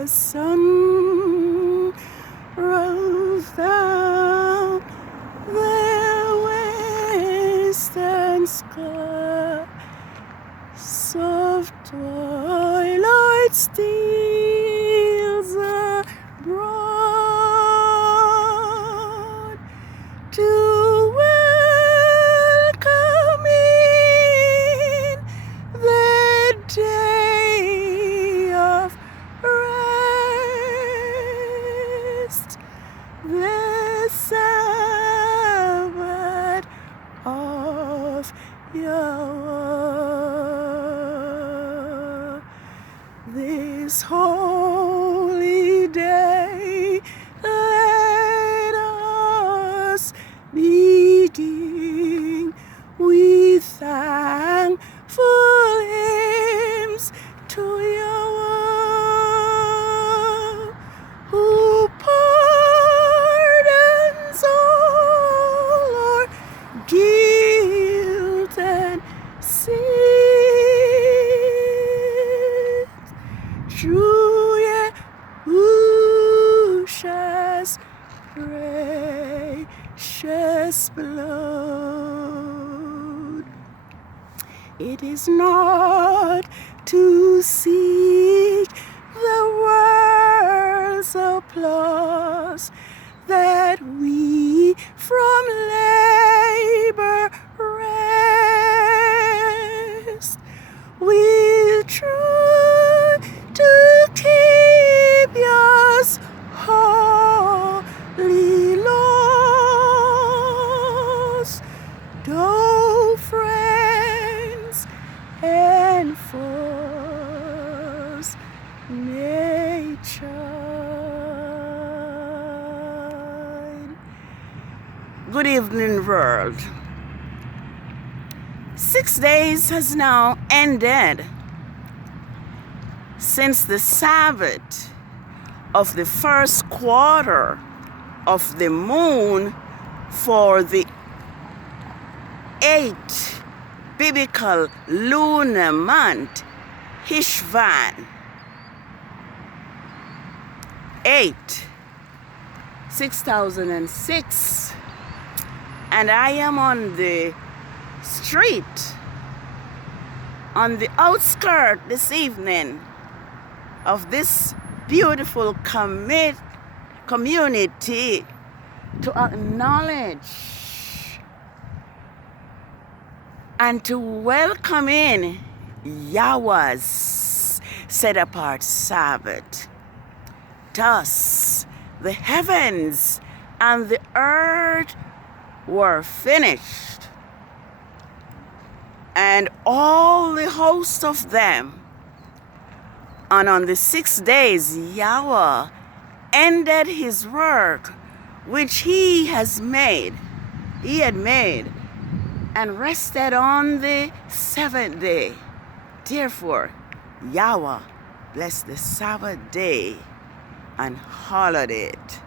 the sun rolls down the western sky, soft twilight steals abroad to welcome in the day of rest, the Sabbath of Yahweh. This holy day let us begin with thankful hymns to Yahweh, who pardons all our guilt and sin through Yahusha's precious blood. It is not to seek the world's applause that we from labor rest. We'll try to keep Yah's holy laws, though friends and foes may chide. Good evening, world. 6 days has now ended since the Sabbath of the first quarter of the moon for the 8th biblical lunar month, Heshvan. 6006, and I am on the street, on the outskirts this evening of this beautiful community to acknowledge and to welcome in Yah'S set apart Sabbath. Thus, the heavens and the earth were finished, and all the host of them. And on the 6 days, Yahweh ended his work which he had made, and rested on the 7th day. Therefore, Yahweh blessed the Sabbath day and hallowed it.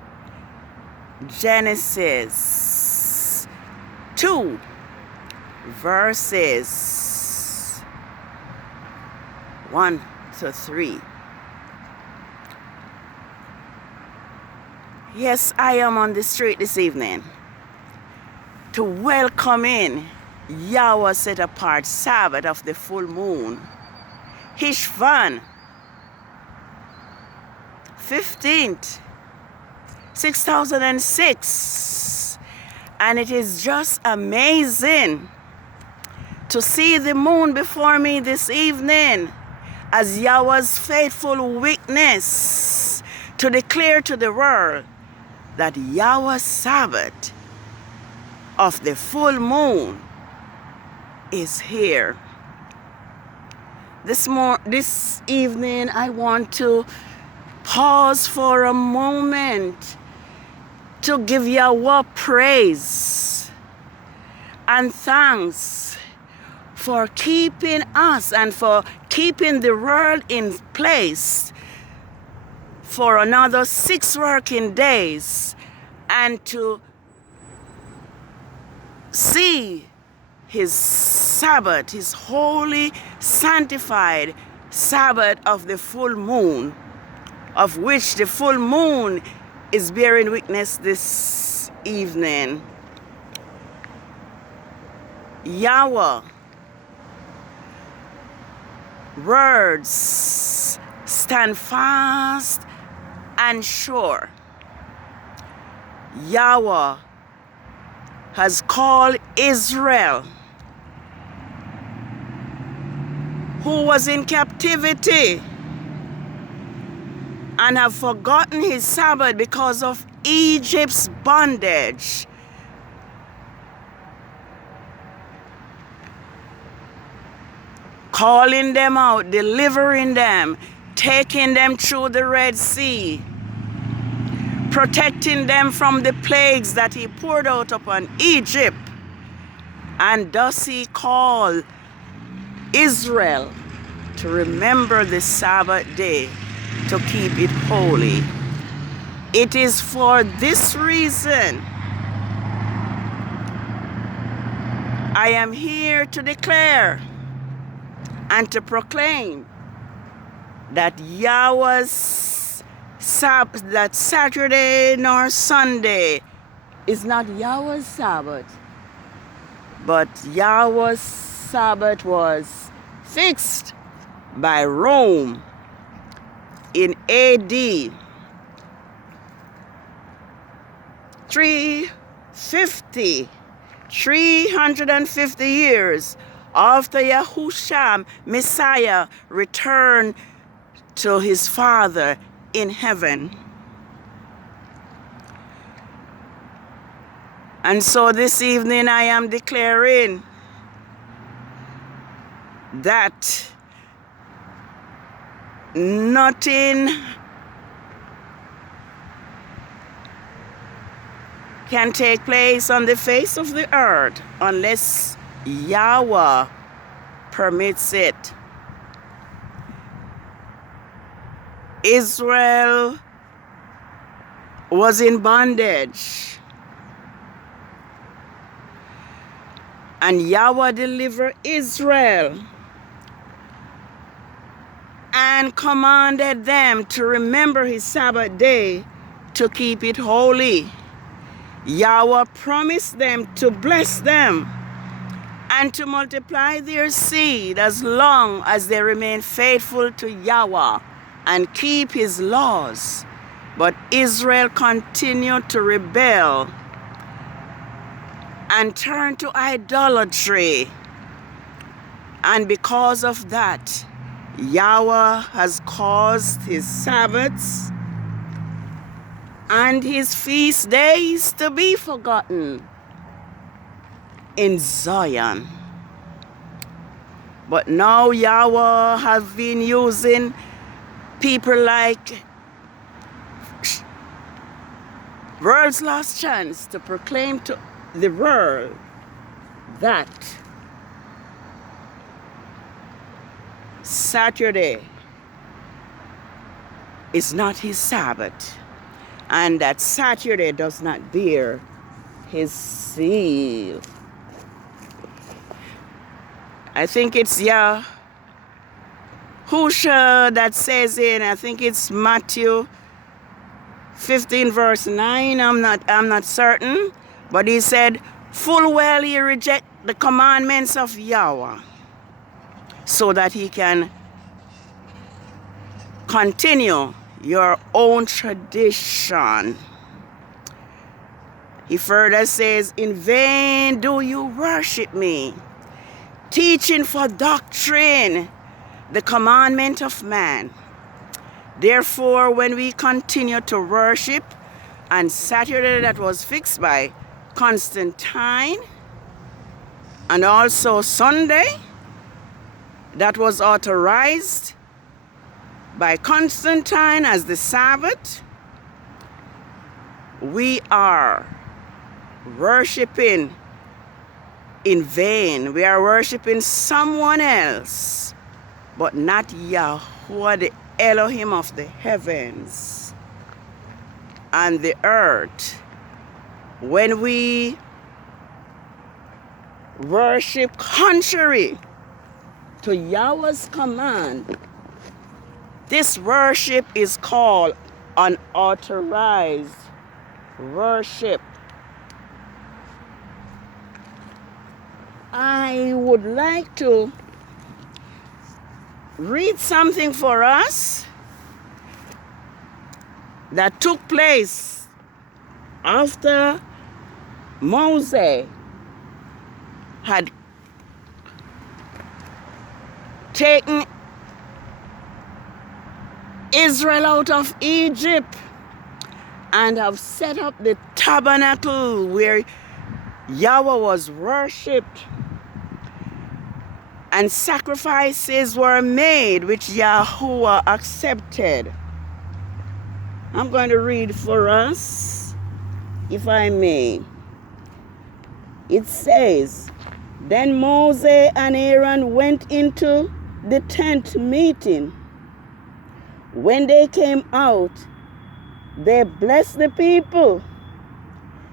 Genesis 2, verses 1 to 3. Yes, I am on the street this evening to welcome in Yahweh set apart Sabbath of the full moon, Heshvan, 15th, 6006. And it is just amazing to see the moon before me this evening as Yahweh's faithful witness to declare to the world that Yahweh's Sabbath of the full moon is here. This evening I want to pause for a moment to give Yahweh praise and thanks for keeping us and for keeping the world in place for another 6 working days, and to see his Sabbath, his holy, sanctified Sabbath of the full moon of which the full moon is bearing witness this evening. Yahweh, words stand fast and sure. Yahweh has called Israel, who was in captivity and have forgotten his Sabbath because of Egypt's bondage. Calling them out, delivering them, taking them through the Red Sea, protecting them from the plagues that he poured out upon Egypt. And thus he called Israel to remember the Sabbath day, to keep it holy. It is for this reason I am here to declare and to proclaim that Yahweh's Sabbath, that Saturday nor Sunday is not Yahweh's Sabbath, but Yahweh's Sabbath was fixed by Rome in AD 350 years after Yahushua, Messiah, returned to his Father in heaven. And so this evening I am declaring that nothing can take place on the face of the earth unless Yahweh permits it. Israel was in bondage, and Yahweh delivered Israel and commanded them to remember his Sabbath day to keep it holy. Yahweh promised them to bless them and to multiply their seed as long as they remain faithful to Yahweh and keep his laws. But Israel continued to rebel and turn to idolatry. And because of that, Yahweh has caused his Sabbaths and his feast days to be forgotten in Zion. But now Yahweh has been using people like World's Last Chance to proclaim to the world that Saturday is not his Sabbath, and that Saturday does not bear his seal. I think it's Yahushua that says in, I think it's Matthew 15 verse 9, I'm not certain, but he said, full well ye reject the commandments of Yahweh, so that he can continue your own tradition. He further says, in vain do you worship me, teaching for doctrine the commandment of man. Therefore, when we continue to worship on Saturday that was fixed by Constantine, and also Sunday that was authorized by Constantine as the Sabbath, we are worshiping in vain. We are worshiping someone else, but not Yahweh, the Elohim of the heavens and the earth. When we worship contrary to Yahweh's command, This worship is called unauthorized worship. I would like to read something for us that took place after Moses had taken Israel out of Egypt and have set up the tabernacle where Yahweh was worshipped, and sacrifices were made which Yahweh accepted. I'm going to read for us, if I may. It says, "Then Moses and Aaron went into the tent meeting. When they came out, they blessed the people.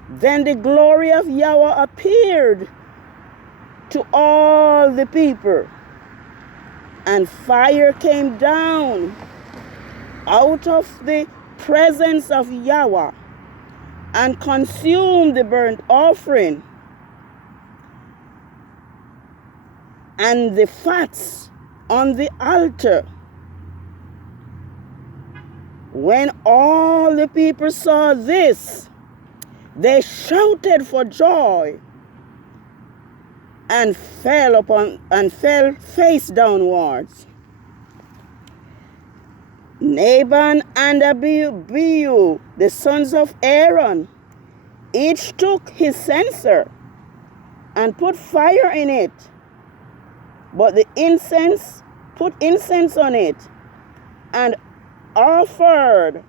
Then the glory of Yahweh appeared to all the people, and fire came down out of the presence of Yahweh and consumed the burnt offering and the fats on the altar. When all the people saw this, they shouted for joy and fell face downwards. Naban and Abihu, the sons of Aaron, each took his censer and put fire in it, but put incense on it, and offered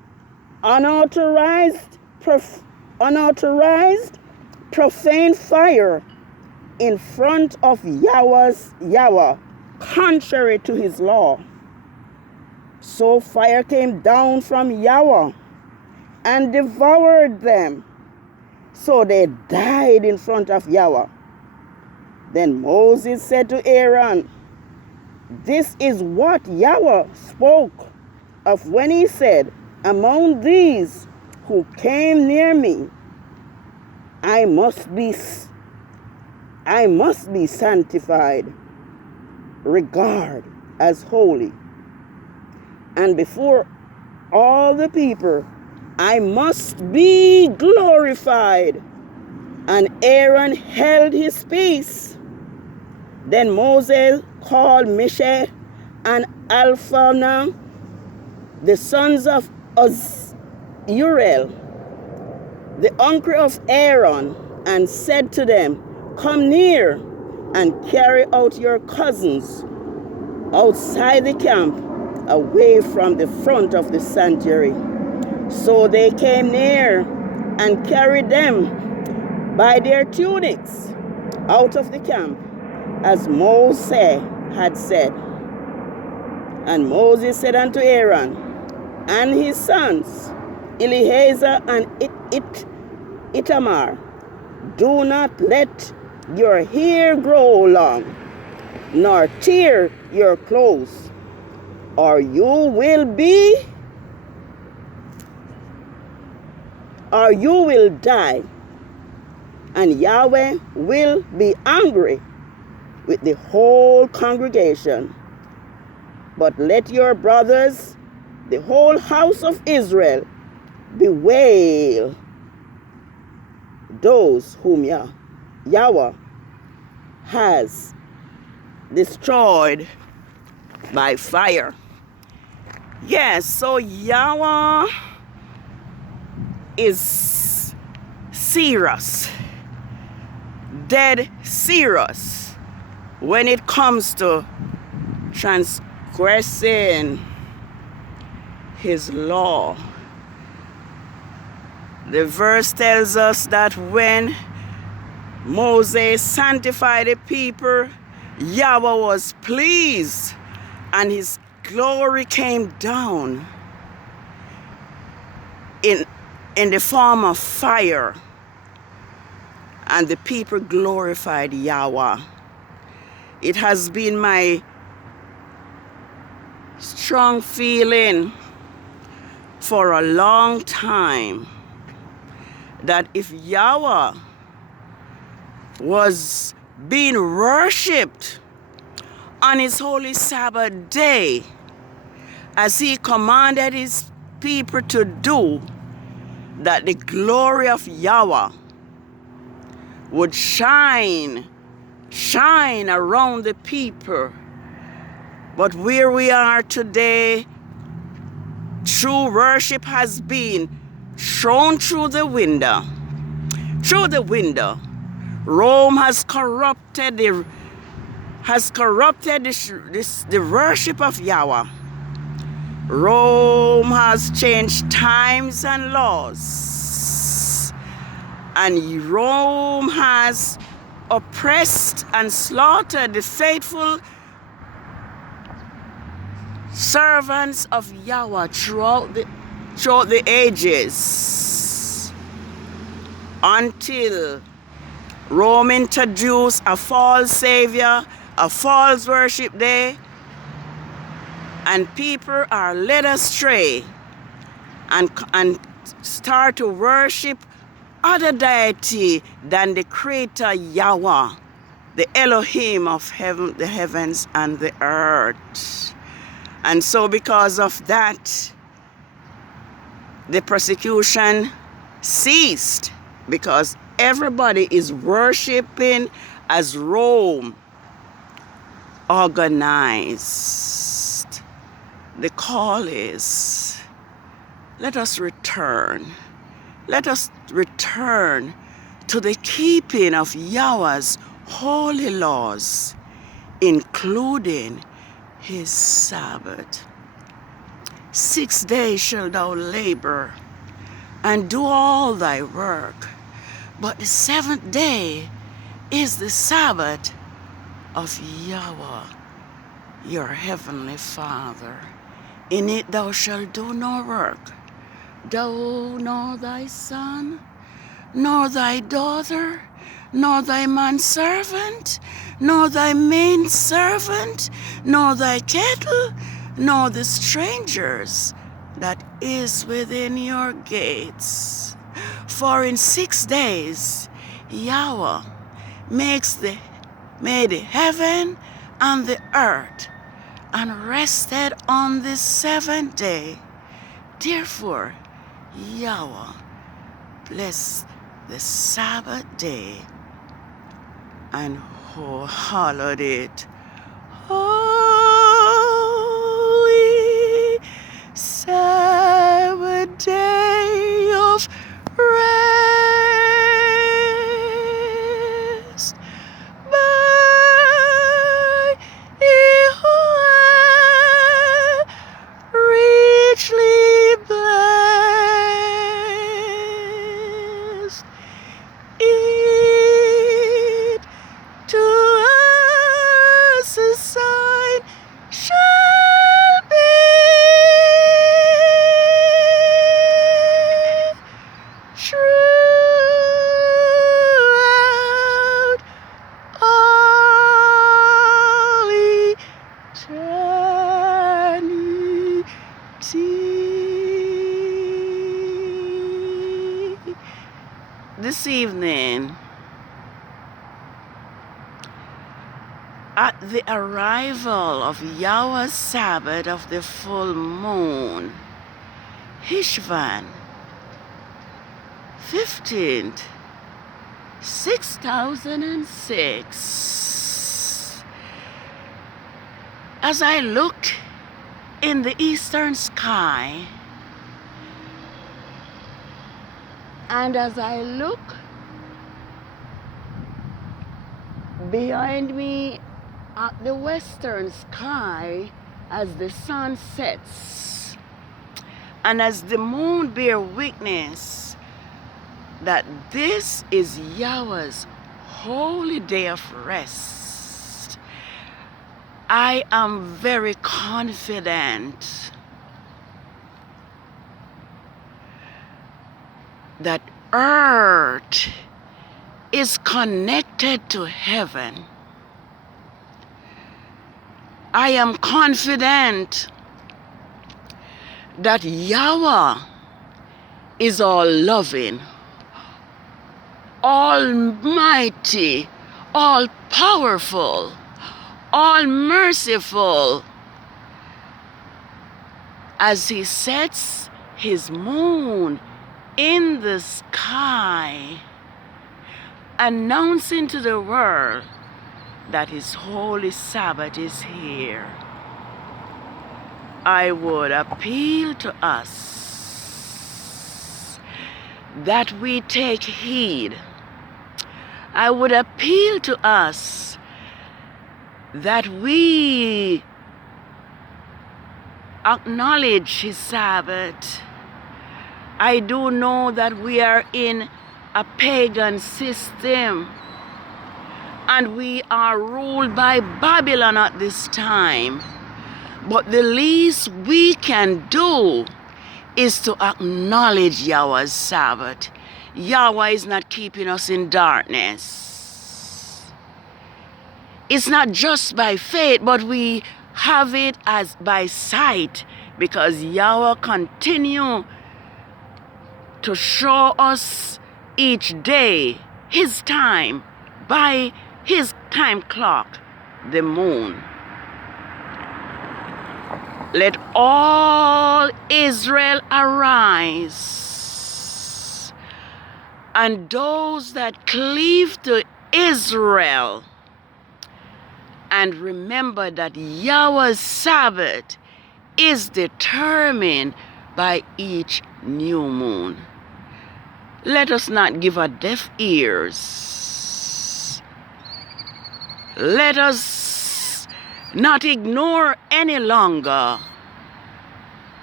unauthorized profane fire in front of Yahweh, contrary to his law. So fire came down from Yahweh and devoured them. So they died in front of Yahweh. Then Moses said to Aaron, "This is what Yahweh spoke of when he said, 'Among these who came near me, I must be sanctified, regarded as holy. And before all the people, I must be glorified.' And Aaron held his peace. Then Moses called Meshach and Elkanah, the sons of Uriel, the uncle of Aaron, and said to them, 'Come near and carry out your cousins outside the camp, away from the front of the sanctuary.' So they came near and carried them by their tunics out of the camp, as Moses had said. And Moses said unto Aaron and his sons, Eleazar and Itamar, 'Do not let your hair grow long, nor tear your clothes, or you will die, and Yahweh will be angry with the whole congregation. But let your brothers, the whole house of Israel, bewail those whom Yahweh has destroyed by fire." Yes, so Yahweh is serious, dead serious when it comes to transgressing his law. The verse tells us that when Moses sanctified the people, Yahweh was pleased and his glory came down in the form of fire, and the people glorified Yahweh. It has been my strong feeling for a long time that if Yahweh was being worshipped on his holy Sabbath day, as he commanded his people to do, that the glory of Yahweh would shine around the people. But where we are today, true worship has been thrown through the window. Through the window. Rome has corrupted the worship of Yahweh. Rome has changed times and laws. And Rome has oppressed and slaughtered the faithful servants of Yahweh throughout the ages, until Rome introduced a false savior, a false worship day, and people are led astray and start to worship other deity than the creator Yahweh, the Elohim of heaven, the heavens and the earth. And so because of that, the persecution ceased, because everybody is worshiping as Rome organized. The call is, let us return. Let us return to the keeping of Yahweh's holy laws, including his Sabbath. 6 days shalt thou labor and do all thy work, but the 7th day is the Sabbath of Yahweh, your heavenly Father. In it thou shalt do no work, thou nor thy son, nor thy daughter, nor thy manservant, nor thy maidservant, nor thy cattle, nor the strangers that is within your gates. For in 6 days Yahweh made the heaven and the earth, and rested on the 7th day. Therefore Yahweh blessed the Sabbath day and hallowed it. Holy Sabbath day of rest, by Yahweh richly blessed. It to us a sign shall be, throughout all eternity. This evening, at the arrival of Yahweh's Sabbath of the full moon, Heshvan, 15th, 6006, as I looked in the eastern sky, and as I look behind me at the western sky as the sun sets, and as the moon bear witness that this is Yahweh's holy day of rest, I am very confident that earth is connected to heaven. I am confident that Yahweh is all loving, almighty, all powerful, all merciful, as he sets his moon in the sky, announcing to the world that his holy Sabbath is here. I would appeal to us that we take heed. I would appeal to us that we acknowledge his Sabbath. I do know that we are in a pagan system and we are ruled by Babylon at this time. But the least we can do is to acknowledge Yahweh's Sabbath. Yahweh is not keeping us in darkness. It's not just by faith, but we have it as by sight, because Yahweh continue to show us each day his time by his time clock, the moon. Let all Israel arise, and those that cleave to Israel, and remember that Yahweh's Sabbath is determined by each new moon. Let us not give a deaf ears. Let us not ignore any longer.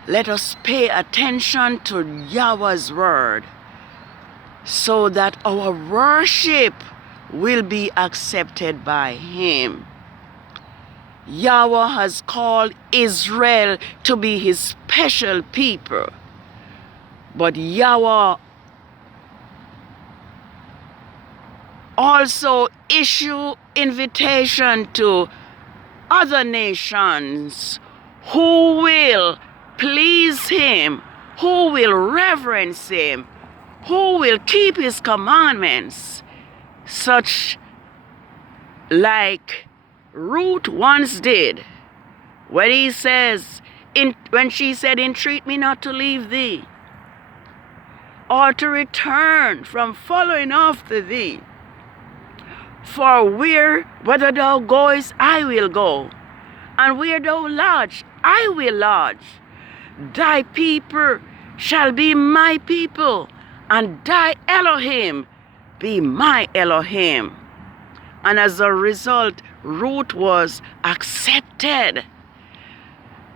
Let us pay attention to Yahweh's word so that our worship will be accepted by him. Yahweh has called Israel to be his special people, but Yahweh also issue invitation to other nations who will please him, who will reverence him, who will keep his commandments, such like Ruth once did, when he says, when she said, "Entreat me not to leave thee, or to return from following after thee. For whether thou goest, I will go, and where thou lodge, I will lodge. Thy people shall be my people, and thy Elohim be my Elohim." And as a result, Ruth was accepted.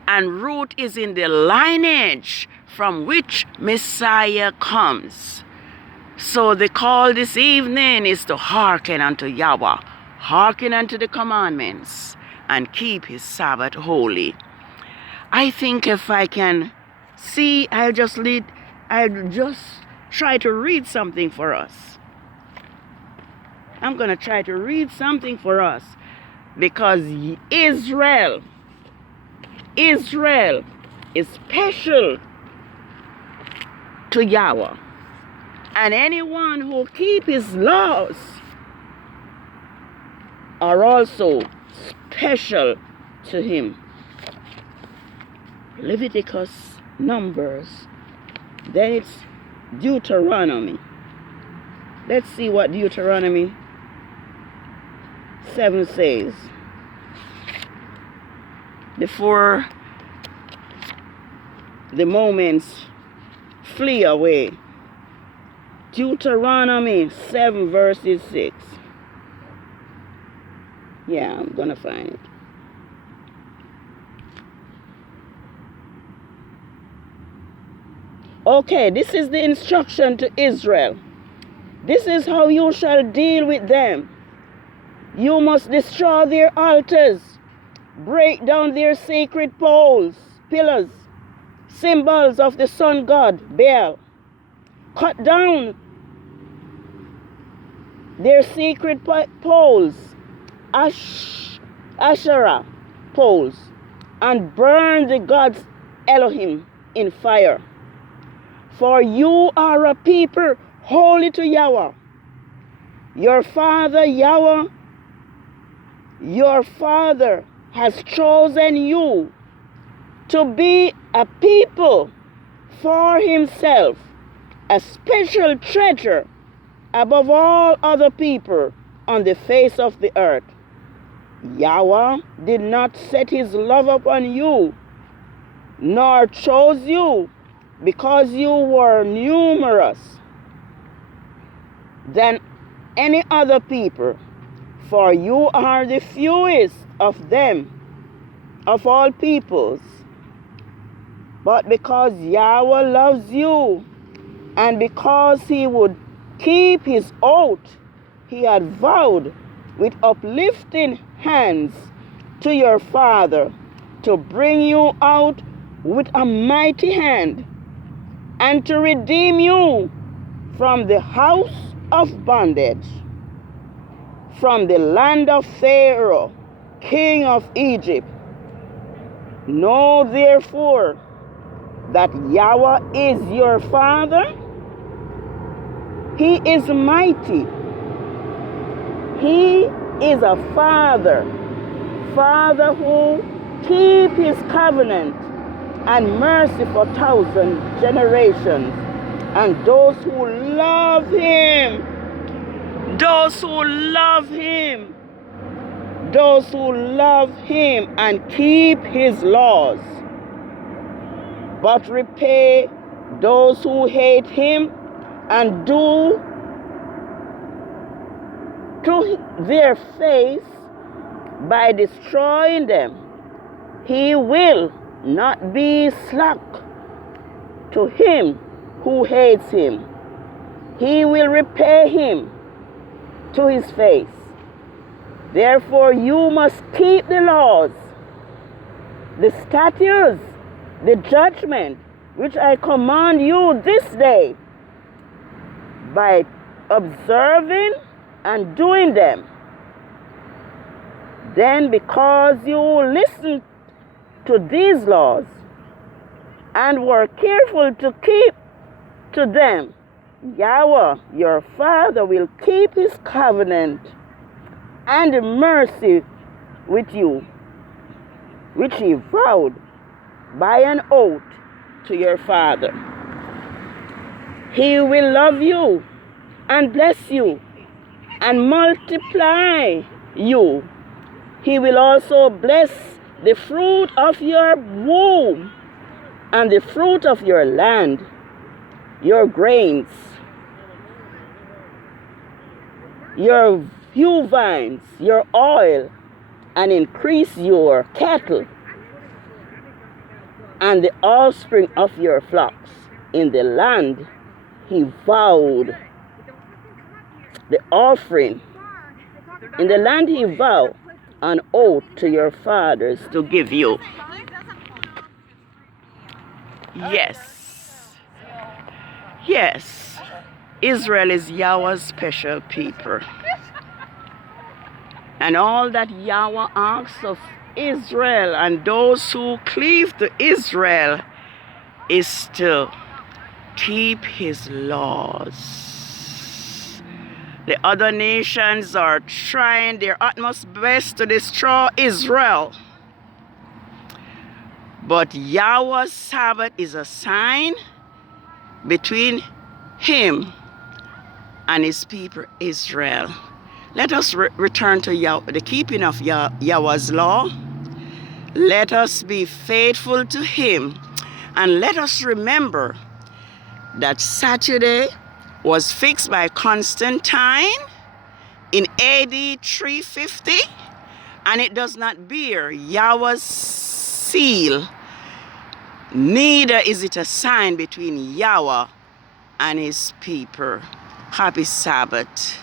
And Ruth is in the lineage from which Messiah comes. So the call this evening is to hearken unto Yahweh, hearken unto the commandments, and keep his Sabbath holy. I think if I can see, I'll just try to read something for us. I'm going to try to read something for us, because Israel is special to Yahweh. And anyone who keep his laws are also special to him. Leviticus, Numbers, then it's Deuteronomy. Let's see what Deuteronomy 7 says. Before the moments flee away. Deuteronomy 7 verses 6. Yeah, I'm gonna find it. Okay, this is the instruction to Israel. This is how you shall deal with them. You must destroy their altars, break down their sacred poles, pillars, symbols of the sun god Baal. Cut down their sacred poles, Asherah poles, and burn the gods Elohim in fire. For you are a people holy to Yahweh. Your father Yahweh, your father has chosen you to be a people for himself, a special treasure above all other people on the face of the earth. Yahweh did not set his love upon you, nor chose you because you were numerous than any other people, for you are the fewest of them, of all peoples. But because Yahweh loves you, and because he would keep his oath, he had vowed with uplifting hands to your father to bring you out with a mighty hand and to redeem you from the house of bondage, from the land of Pharaoh, king of Egypt. Know therefore that Yahweh is your father. He is mighty. He is a father who keeps his covenant and mercy for 1,000 generations. And those who love him, those who love him and keep his laws. But repay those who hate him and do to their face by destroying them. He will not be slack to him who hates him. He will repay him to his face. Therefore you must keep the laws, the statutes, the judgment which I command you this day, by observing and doing them. Then because you listened to these laws and were careful to keep to them, Yahweh your father will keep his covenant and mercy with you, which he vowed by an oath to your father. He will love you and bless you and multiply you. He will also bless the fruit of your womb and the fruit of your land, your grains, your few vines, your oil, and increase your cattle and the offspring of your flocks. In the land he vowed the offering. In the land he vowed an oath to your fathers to give you. Yes. Yes. Israel is Yahweh's special people. And all that Yahweh asks of Israel and those who cleave to Israel is to keep his laws. The other nations are trying their utmost best to destroy Israel. But Yahweh's Sabbath is a sign between him and his people Israel. Let us return to the keeping of Yahweh's law. Let us be faithful to him. And let us remember that Saturday was fixed by Constantine in AD 350, and it does not bear Yahweh's seal, neither is it a sign between Yahweh and his people. Happy Sabbath.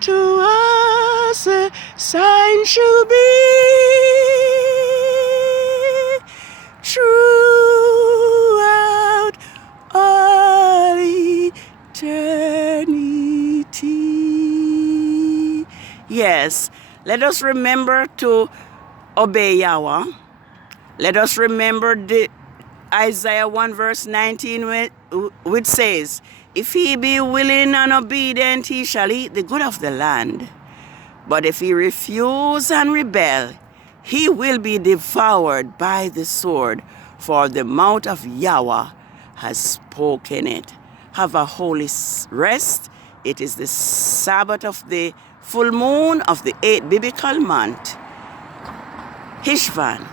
To us a sign shall be throughout all eternity. Yes, let us remember to obey Yahweh. Let us remember the Isaiah 1 verse 19 which says, if he be willing and obedient, he shall eat the good of the land. But if he refuse and rebel, he will be devoured by the sword, for the mouth of Yahweh has spoken it. Have a holy rest. It is the Sabbath of the full moon of the 8th biblical month, Heshvan,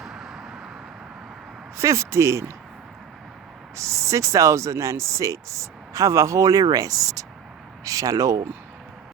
15, 6006. Have a holy rest. Shalom.